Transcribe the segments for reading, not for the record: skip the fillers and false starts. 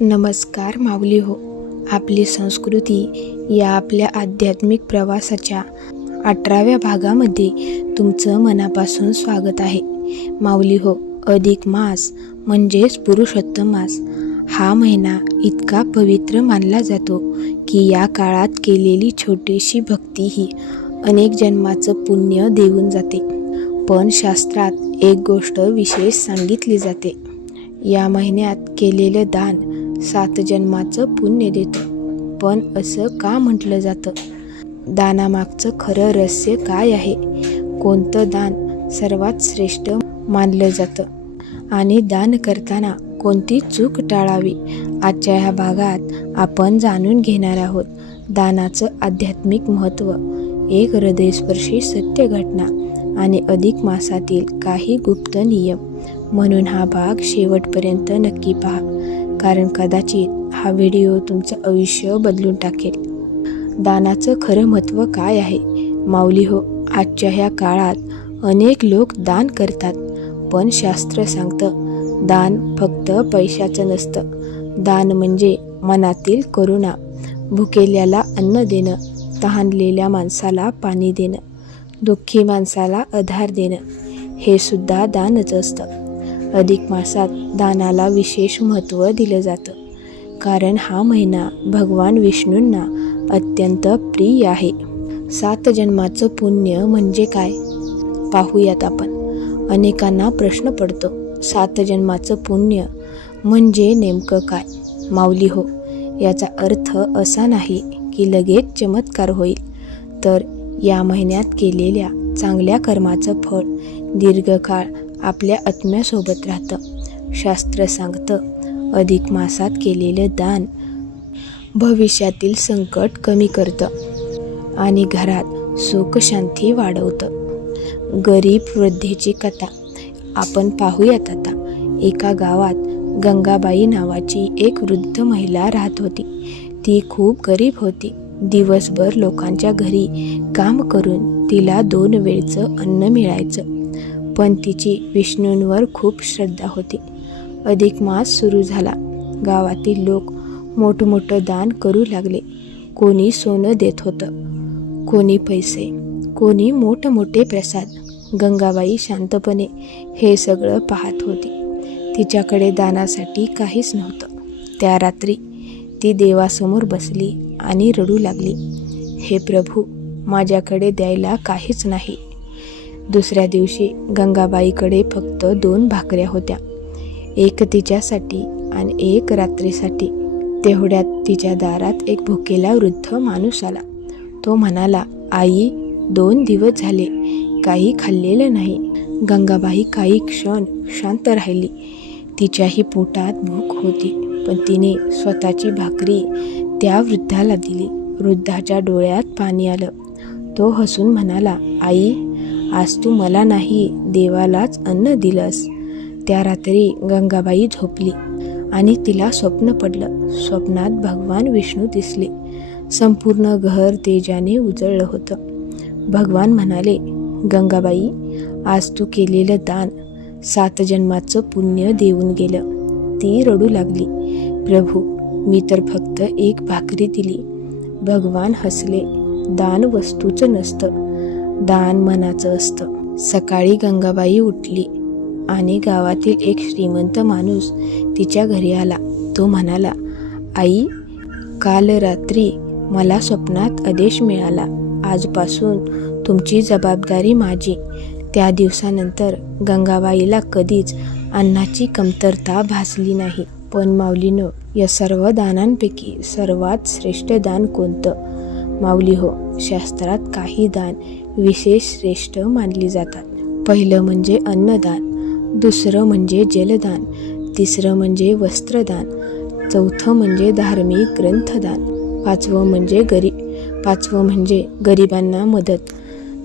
नमस्कार माऊली हो. आपली संस्कृती या आपल्या आध्यात्मिक प्रवासाच्या 18व्या भागामध्ये तुमचं मनापासून स्वागत आहे. माऊली हो, अधिक मास म्हणजेच पुरुषोत्तम मास हा महिना इतका पवित्र मानला जातो की या काळात केलेली छोटीशी भक्ती ही अनेक जन्माचं पुण्य देऊन जाते. पण शास्त्रात एक गोष्ट विशेष सांगितली जाते. या महिन्यात केलेलं दान 7 जन्माचं पुण्य देतं. पण असं का म्हटलं जातं? दानामागचं खरं रहस्य काय आहे? कोणतं दान सर्वात श्रेष्ठ मानलं जातं? आणि दान करताना कोणती चूक टाळावी? आजच्या ह्या भागात आपण जाणून घेणार आहोत दानाचं आध्यात्मिक महत्त्व, एक हृदयस्पर्शी सत्य घटना आणि अधिक मासातील काही गुप्त नियम. म्हणून हा भाग शेवटपर्यंत नक्की पहा, कारण कदाचित हा व्हिडिओ तुमचं आयुष्य बदलून टाकेल. दानाचं खरं महत्त्व काय आहे? माऊली हो, आजच्या ह्या काळात अनेक लोक दान करतात, पण शास्त्र सांगतं दान फक्त पैशाचं नसतं. दान म्हणजे मनातील करुणा, भुकेल्याला अन्न देणं, तहानलेल्या माणसाला पाणी देणं, दुःखी माणसाला आधार देणं, हे सुद्धा दानच असतं. अधिक मासात दानाला विशेष महत्त्व दिलं जातं, कारण हा महिना भगवान विष्णूंना अत्यंत प्रिय आहे. 7 जन्माचं पुण्य म्हणजे काय पाहूयात आपण. अनेकांना प्रश्न पडतो, 7 जन्माचं पुण्य म्हणजे नेमकं काय? माऊली हो, याचा अर्थ असा नाही की लगेच चमत्कार होईल, तर या महिन्यात केलेल्या चांगल्या कर्माचं फळ दीर्घकाळ आपल्या आत्म्यासोबत राहतं. शास्त्र सांगतं अधिक मासात केलेलं दान भविष्यातील संकट कमी करतं आणि घरात सुख शांती वाढवतं. गरीब वृद्धेची कथा आपण पाहूयात आता. एका गावात गंगाबाई नावाची एक वृद्ध महिला राहत होती. ती खूप गरीब होती. दिवसभर लोकांच्या घरी काम करून तिला 2 वेळचं अन्न मिळायचं. पण तिची विष्णूंवर खूप श्रद्धा होती. अधिक मास सुरू झाला. गावातील लोक मोठमोठं दान करू लागले. कोणी सोनं देत होतं, कोणी पैसे, कोणी मोठमोठे प्रसाद. गंगाबाई शांतपणे हे सगळं पाहत होती. तिच्याकडे दानासाठी काहीच नव्हतं. त्या रात्री ती देवासमोर बसली आणि रडू लागली, हे प्रभू, माझ्याकडे द्यायला काहीच नाही. दुसऱ्या दिवशी गंगाबाईकडे फक्त 2 भाकऱ्या होत्या, एक तिच्यासाठी आणि एक रात्रीसाठी. तेवढ्यात तिच्या दारात एक भुकेला वृद्ध माणूस आला. तो म्हणाला, आई, 2 दिवस झाले काही खाल्लेलं नाही. गंगाबाई काही क्षण शांत राहिली. तिच्याही पोटात भूक होती, पण तिने स्वतःची भाकरी त्या वृद्धाला दिली. वृद्धाच्या डोळ्यात पाणी आलं. तो हसून म्हणाला, आई, आज तू मला नाही, देवालाच अन्न दिलंस. त्या रात्री गंगाबाई झोपली आणि तिला स्वप्न पडलं. स्वप्नात भगवान विष्णू दिसले. संपूर्ण घर तेजाने उजळलं होतं. भगवान म्हणाले, गंगाबाई, आज तू केलेलं दान 7 जन्माचं पुण्य देऊन गेलं. ती रडू लागली, प्रभू, मी तर फक्त एक भाकरी दिली. भगवान हसले, दान वस्तूचं नसतं, दान मनाचं असतं. सकाळी गंगाबाई उठली आणि गावातील एक श्रीमंत माणूस तिच्या घरी आला. तो म्हणाला, आई, काल रात्री मला स्वप्नात आदेश मिळाला, आजपासून तुमची जबाबदारी माझी. त्या दिवसानंतर गंगाबाईला कधीच अन्नाची कमतरता भासली नाही. पण माऊलीनो, या सर्व दानांपैकी सर्वात श्रेष्ठ दान कोणतं? माऊली हो, शास्त्रात काही दान विशेष श्रेष्ठ मानली जातात. पहिलं म्हणजे अन्नदान, दुसरं म्हणजे जलदान, तिसरं म्हणजे वस्त्रदान, चौथं म्हणजे धार्मिक ग्रंथदान, पाचवं म्हणजे गरिबांना मदत,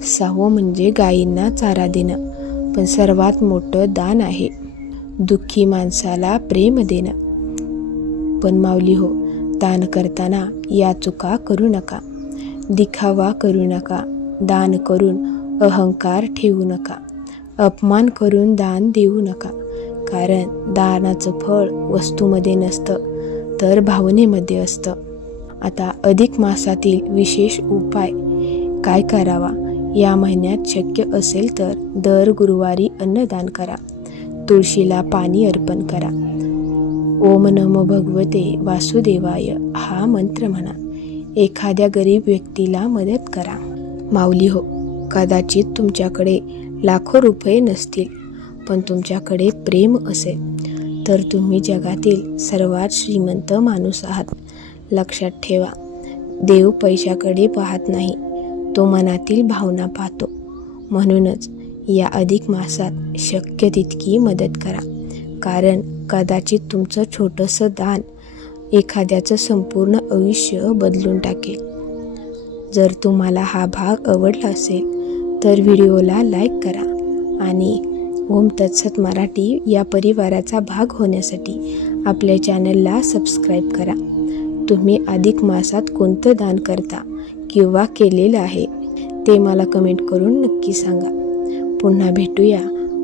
6वं म्हणजे गायींना चारा देणं. पण सर्वात मोठं दान आहे दुःखी माणसाला प्रेम देणं. पण माऊली हो, दान करताना या चुका करू नका. दिखावा करू नका. दान करून अहंकार ठेवू नका. अपमान करून दान देऊ नका. कारण दानाचं फळ वस्तूमध्ये नसतं, तर भावनेमध्ये असतं. आता अधिक मासातील विशेष उपाय काय करावा? या महिन्यात शक्य असेल तर दर गुरुवारी अन्नदान करा. तुळशीला पाणी अर्पण करा. ओम नमो भगवते वासुदेवाय हा मंत्र म्हणा. एखाद्या गरीब व्यक्तीला मदत करा. माऊली हो, कदाचित तुमच्याकडे लाखो रुपये नसतील, पण तुमच्याकडे प्रेम असेल तर तुम्ही जगातील सर्वात श्रीमंत माणूस आहात. लक्षात ठेवा, देव पैशाकडे पाहत नाही, तो मनातील भावना पाहतो. म्हणूनच या अधिक मासात शक्य तितकी मदत करा, कारण कदाचित तुमचं छोटंसं दान एखाद्याचं संपूर्ण आयुष्य बदलून टाकेल. जर तुम्हाला हा भाग आवडला असेल तर व्हिडिओला लाईक करा आणि ओम तत्सत मराठी या परिवाराचा भाग होण्यासाठी आपल्या चॅनलला सबस्क्राईब करा. तुम्ही अधिक मासात कोणतं दान करता किंवा केलेलं आहे ते मला कमेंट करून नक्की सांगा. पुन्हा भेटूया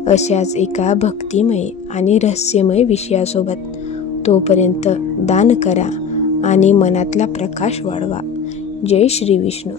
अशाच एका भक्तिमय आणि रहस्यमय विषयासोबत. तोपर्यंत दान करा आणि मनातला प्रकाश वाढवा. जय श्री विष्णू.